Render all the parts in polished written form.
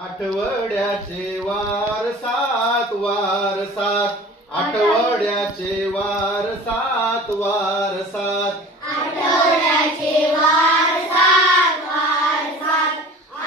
आठवड्याचे वार सात वार सात, आठवड्याचे वार सात वार सात, आठवड्याचे वार सात वार सात,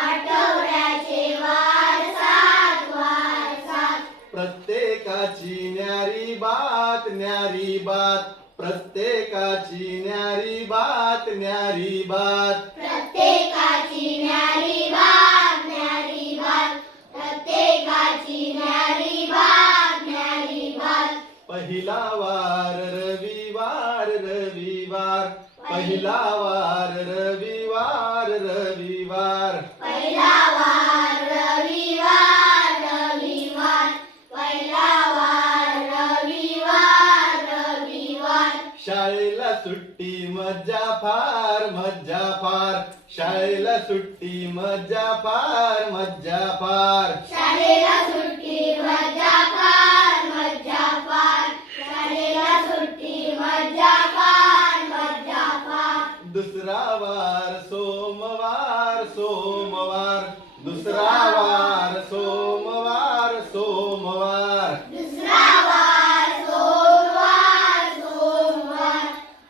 आठवड्याचे वार सात वार सात. प्रत्येकाची न्यारी बात न्यारी बात, प्रत्येकाची न्यारी बात न्यारी बात, प्रत्येकाची न्यारी बात न्यारी बात, प्रत्येकाची न्यारी बात न्यारी बात. पहिला वार रविवार रविवार, पहिला वार रविवार रविवार, पहिला वार रविवार रविवार, पहिला वार रविवार रविवार. शाळेला सुट्टी मज्जा फार मज्जा फार, शाळेला सुट्टी मज्जा फार मज्जा फार, शाळेला सुट्टी मज्जा फार मज्जा फार, शाळेला सुट्टी मज्जा फार मज्जा फार. दुसरा वार सोमवार सोमवार, दुसरा वार सोमवार सोमवार, दुसरा वार सोमवार सोमवार,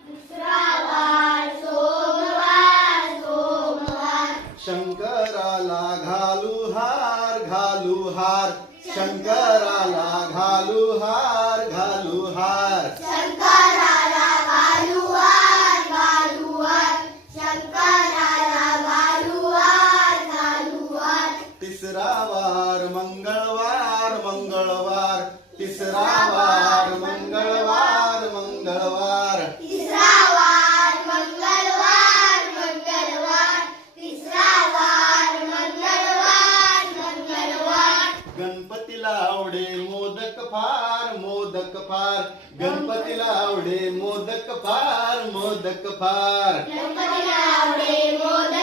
दुसरा वार सोमवार सोमवार. शंकराला घालू हार घालू हार, शंकराला घालू हार घालू हार, शंकराला घालू हार घालू हार, शंकराला घालू हार घालू हार. तिसरा वार मंगळवार मंगळवार, तिसरा वार मंगळवार मंगळवार, तिसरा वार मंगळवार मंगळवार, तिसरा वार मंगळवार मंगळवार. गणपतीला आवडे मोदक फार मोदक फार, गणपतीला आवडे मोदक फार मोदक फार, गणपतीला आवडे मोदक